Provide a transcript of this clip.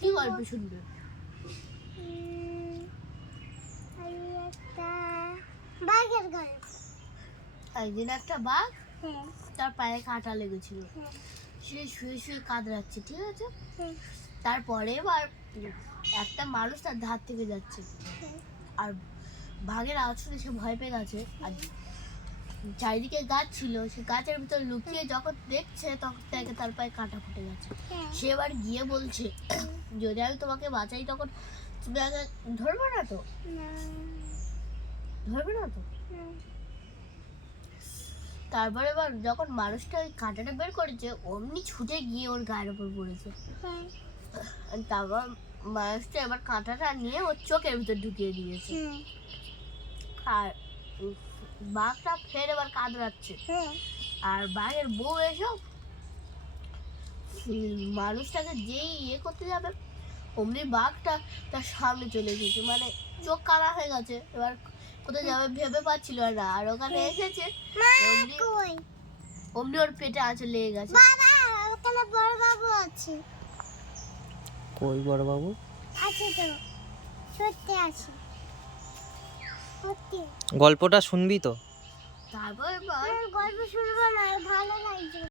কি গল্প শুনবে? বাঘের একদিন একটা বাঘ তার পায়ে কাঁটা লেগেছিল। সে শুয়ে শুয়ে কাঁদরাচ্ছে, ঠিক আছে? তারপরে এবার একটা মানুষ তার ধার থেকে যাচ্ছে। আর বাঘের আওয়াজ শুনে সে ভয় পেয়ে গেছে। আর চারিদিকে গাছ ছিল সে গাছের ভিতর লুকিয়ে যখন দেখছে তখন দেখে তার পায়ে কাঁটা ফুটে গেছে। হ্যাঁ। সে এবার গিয়ে বলছে যদি আমি তোমাকে বাঁচাই তখন ধরবে না তো? ধরবে না তো? তারপরে এবার যখন মানুষটা ওই কাঁটাটা বের করেছে অমনি ছুটে গিয়ে ওর গায়ের উপর পড়েছে। হ্যাঁ। তারপর মানুষটা এবার কাঁটাটা নিয়ে ওর চোখের ভিতর ঢুকিয়ে দিয়েছে। আর বাঘটা ফের এবার কাঁদরাচ্ছে হ্যাঁ। আর বাঘের বউ এসব মানুষটাকে যেই ইয়ে করতে যাবে অমনি বাঘটা তার সামনে চলে এসেছে। মানে চোখ কানা হয়ে গেছে এবার কোথায় যাবে ভেবে পাচ্ছিল না। আর ওখানে এসেছে মা অমনি ওর পেটে আঁচে লেগে গেছে। বাবা ওখানে বড় বাবু আছে। কই বড় বাবু? আছে তো সত্যি আছে। গল্পটা শুনবি তো? তারপর গল্প শুনব না ভালো লাগছে।